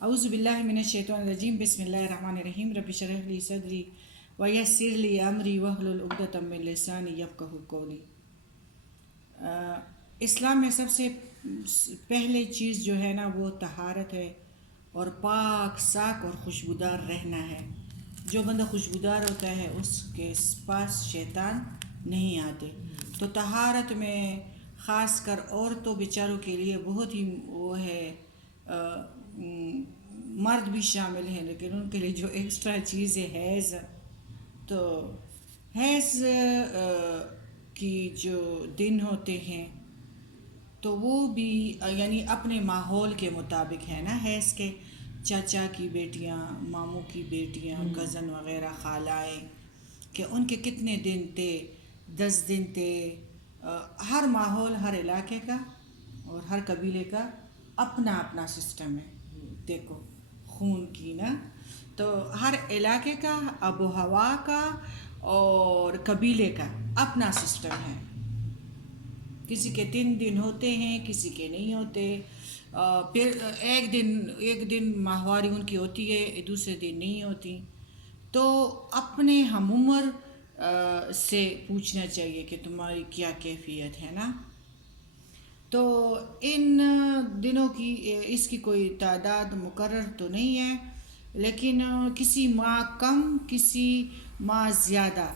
اعوذ باللہ من الشیطان الرجیم بسم اللہ الرحمن الرحیم رب اشرح لی صدری ویسر لی امری واحلل عقدۃ من لسانی یفقہوا قولی۔ اسلام میں سب سے پہلے چیز جو ہے نا وہ طہارت ہے، اور پاک صاف اور خوشبودار رہنا ہے۔ جو بندہ خوشبودار ہوتا ہے اس کے پاس شیطان نہیں آتے۔ تو طہارت میں خاص کر عورتوں بیچاروں کے لیے بہت ہی وہ ہے، مرد بھی شامل ہیں لیکن ان کے لیے جو ایکسٹرا چیز ہے حیض، تو حیض کی جو دن ہوتے ہیں تو وہ بھی یعنی اپنے ماحول کے مطابق ہے نا۔ حیض کے چاچا کی بیٹیاں، ماموں کی بیٹیاں، کزن وغیرہ، خالائیں، کہ ان کے کتنے دن تھے، 10 دن تھے۔ ہر ماحول، ہر علاقے کا اور ہر قبیلے کا اپنا اپنا سسٹم ہے۔ دیکھو خون کی نا، تو ہر علاقے کا، آب و ہوا کا اور قبیلے کا اپنا سسٹم ہے۔ کسی کے 3 دن ہوتے ہیں، کسی کے نہیں ہوتے۔ پھر ایک دن ماہواری ان کی ہوتی ہے، دوسرے دن نہیں ہوتی۔ تو اپنے ہم عمر سے پوچھنا چاہیے کہ تمہاری کیا کیفیت ہے نا۔ تو ان دنوں کی اس کی کوئی تعداد مقرر تو نہیں ہے، لیکن کسی ماہ کم، کسی ماہ زیادہ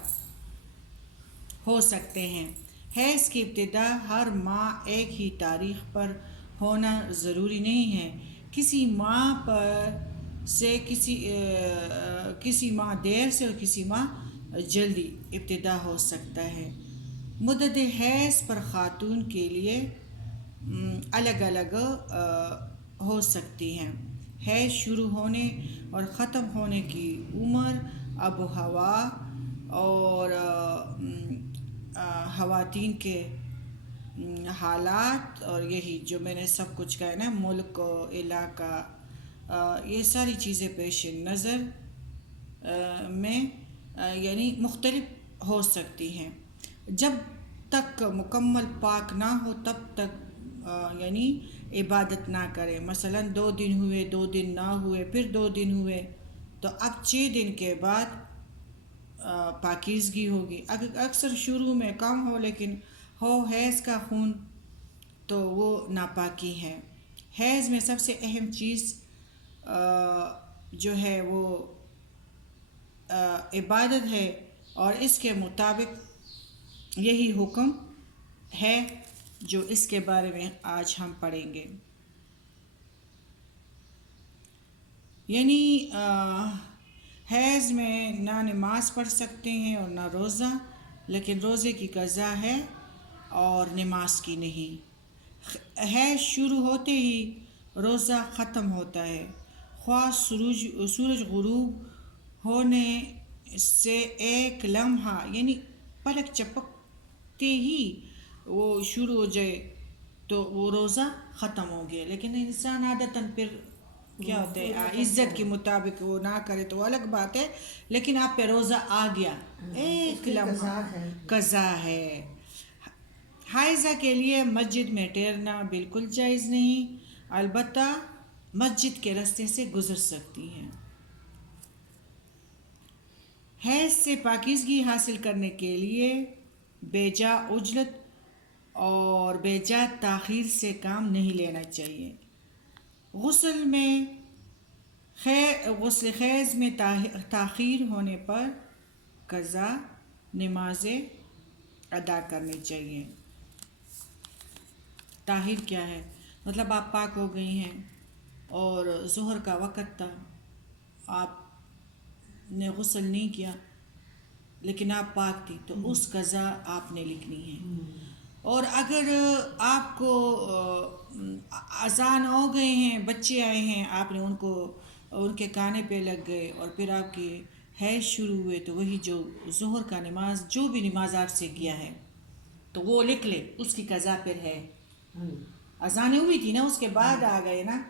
ہو سکتے ہیں۔ حیض کی ابتدا ہر ماہ ایک ہی تاریخ پر ہونا ضروری نہیں ہے۔ کسی ماہ پر سے کسی ماہ دیر سے اور کسی ماہ جلدی ابتدا ہو سکتا ہے۔ مدت حیض پر خاتون کے لیے الگ الگ ہو سکتی ہیں۔ حیض شروع ہونے اور ختم ہونے کی عمر، آب و ہوا اور خواتین کے حالات، اور یہی جو میں نے سب کچھ کہا ہے نا، ملک، علاقہ، یہ ساری چیزیں پیش نظر میں یعنی مختلف ہو سکتی ہیں۔ جب تک مکمل پاک نہ ہو تب تک یعنی عبادت نہ کرے۔ مثلا 2 دن ہوئے، 2 دن نہ ہوئے، پھر 2 دن ہوئے، تو اب 6 دن کے بعد پاکیزگی ہوگی۔ اکثر شروع میں کم ہو لیکن ہو حیض کا خون تو وہ ناپاکی ہے۔ حیض میں سب سے اہم چیز جو ہے وہ عبادت ہے، اور اس کے مطابق یہی حکم ہے جو اس کے بارے میں آج ہم پڑھیں گے۔ یعنی حیض میں نہ نماز پڑھ سکتے ہیں اور نہ روزہ، لیکن روزے کی قضا ہے اور نماز کی نہیں۔ حیض شروع ہوتے ہی روزہ ختم ہوتا ہے، خواہ سورج غروب ہونے سے ایک لمحہ یعنی پلک چپکتے ہی وہ شروع ہو جائے تو وہ روزہ ختم ہو گیا۔ لیکن انسان عادتاً پھر کیا ہوتا ہے، عزت کے مطابق وہ نہ کرے تو الگ بات ہے، لیکن آپ پہ روزہ آ گیا، ایک لمحہ قضا ہے۔ حائضہ کے لیے مسجد میں ٹھہرنا بالکل جائز نہیں، البتہ مسجد کے راستے سے گزر سکتی ہیں۔ حیض سے پاکیزگی حاصل کرنے کے لیے بے جا عجلت اور بے جا تاخیر سے کام نہیں لینا چاہیے۔ غسل حیض میں تاخیر ہونے پر قضا نمازیں ادا کرنی چاہیے۔ تاخیر کیا ہے؟ مطلب آپ پاک ہو گئی ہیں اور ظہر کا وقت تھا، آپ نے غسل نہیں کیا لیکن آپ پاک تھی، تو اس قضا آپ نے لکھنی ہے۔ اور اگر آپ کو اذان ہو گئے ہیں، بچے آئے ہیں، آپ نے ان کے کانے پہ لگ گئے اور پھر آپ کی حیض شروع ہوئے، تو وہی جو ظہر کا نماز، جو بھی نماز آپ سے کیا ہے تو وہ لکھ لے، اس کی قضا پھر ہے۔ اذانیں ہوئی تھی نا، اس کے بعد آ گئے نا،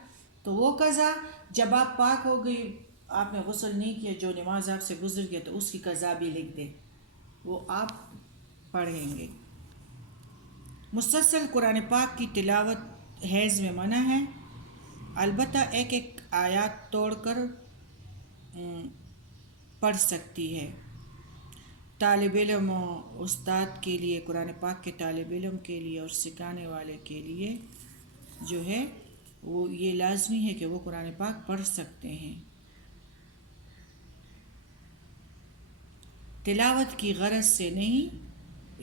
تو وہ قضا جب آپ پاک ہو گئی، آپ نے غسل نہیں کیا، جو نماز آپ سے گزر گیا تو اس کی قضا بھی لکھ دے، وہ آپ پڑھیں گے۔ مسلسل قرآن پاک کی تلاوت حیض میں منع ہے۔ البتہ ایک ایک آیات توڑ کر پڑھ سکتی ہے۔ طالب علم و استاد کے لیے، قرآن پاک کے طالب علم کے لیے اور سکھانے والے کے لیے جو ہے وہ یہ لازمی ہے کہ وہ قرآن پاک پڑھ سکتے ہیں۔ تلاوت کی غرض سے نہیں،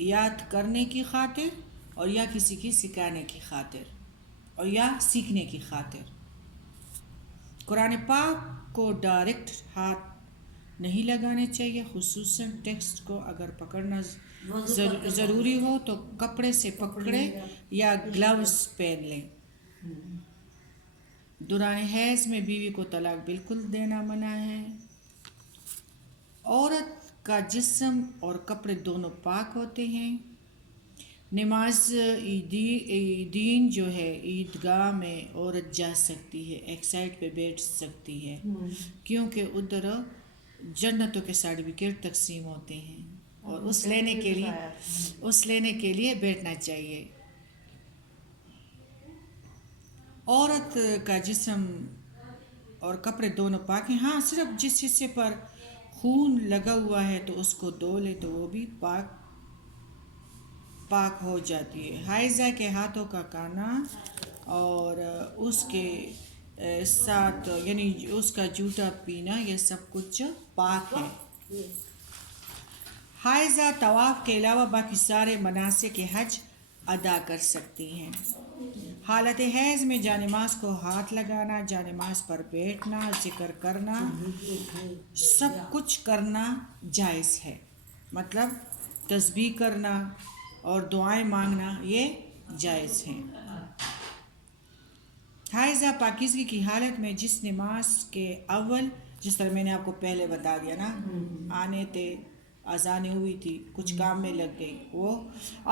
یاد کرنے کی خاطر اور یا کسی کی سکھانے کی خاطر اور یا سیکھنے کی خاطر۔ قرآن پاک کو ڈائریکٹ ہاتھ نہیں لگانے چاہیے، خصوصاً ٹیکسٹ کو اگر پکڑنا ضروری ہو تو کپڑے سے پکڑے یا گلوز پہن لیں۔ دوران حیض میں بیوی کو طلاق بالکل دینا منع ہے۔ عورت کا جسم اور کپڑے دونوں پاک ہوتے ہیں۔ نماز عیدین جو ہے عیدگاہ میں عورت جا سکتی ہے، ایک سائڈ پہ بیٹھ سکتی ہے، کیونکہ ادھر جنتوں کے سرٹیفکیٹ تقسیم ہوتے ہیں اور اس لینے کے لیے بیٹھنا چاہیے۔ عورت کا جسم اور کپڑے دونوں پاک ہیں، ہاں صرف جس حصے پر خون لگا ہوا ہے تو اس کو دھو لے تو وہ بھی پاک ہو جاتی ہے۔ حائضہ کے ہاتھوں کا کانا اور اس کے ساتھ یعنی اس کا جوتا پینا یہ سب کچھ پاک ہے۔ حائضہ طواف کے علاوہ باقی سارے مناسک حج ادا کر سکتی ہیں۔ حالت حیض میں جانماز کو ہاتھ لگانا، جانماز پر بیٹھنا، ذکر کرنا، سب کچھ کرنا جائز ہے، مطلب تسبیح کرنا اور دعائیں مانگنا یہ جائز ہیں۔ حائضہ پاکیزگی کی حالت میں جس نماز کے اول، جس طرح میں نے آپ کو پہلے بتا دیا نا، آنے تھے، اذانیں ہوئی تھی، کچھ کام میں لگ گئی، وہ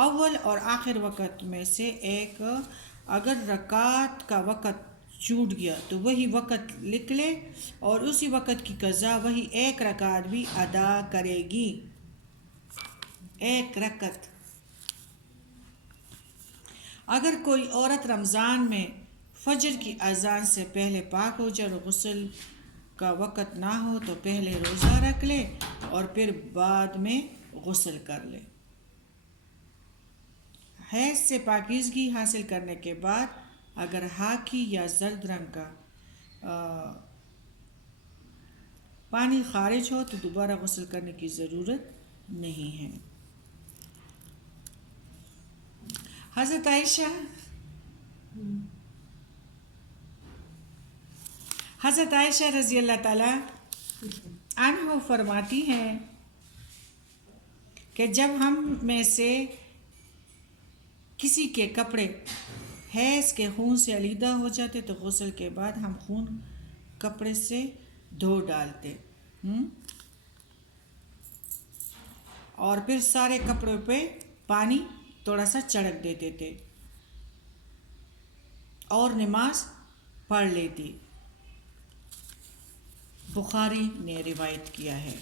اول اور آخر وقت میں سے ایک اگر رکعت کا وقت چھوٹ گیا تو وہی وقت لکھ لے اور اسی وقت کی قضا وہی ایک رکعت بھی ادا کرے گی، ایک رکعت۔ اگر کوئی عورت رمضان میں فجر کی اذان سے پہلے پاک ہو جائے اور غسل کا وقت نہ ہو تو پہلے روزہ رکھ لے اور پھر بعد میں غسل کر لے۔ حیض سے پاکیزگی حاصل کرنے کے بعد اگر خاکی یا زرد رنگ کا پانی خارج ہو تو دوبارہ غسل کرنے کی ضرورت نہیں ہے۔ حضرت عائشہ رضی اللہ تعالی عنہ فرماتی ہیں کہ جب ہم میں سے کسی کے کپڑے حیض کے خون سے علیحدہ ہو جاتے تو غسل کے بعد ہم خون کپڑے سے دھو ڈالتے اور پھر سارے کپڑوں پہ پانی تھوڑا سا چھڑک دیتے تھے اور نماز پڑھ لیتی۔ بخاری نے روایت کیا ہے۔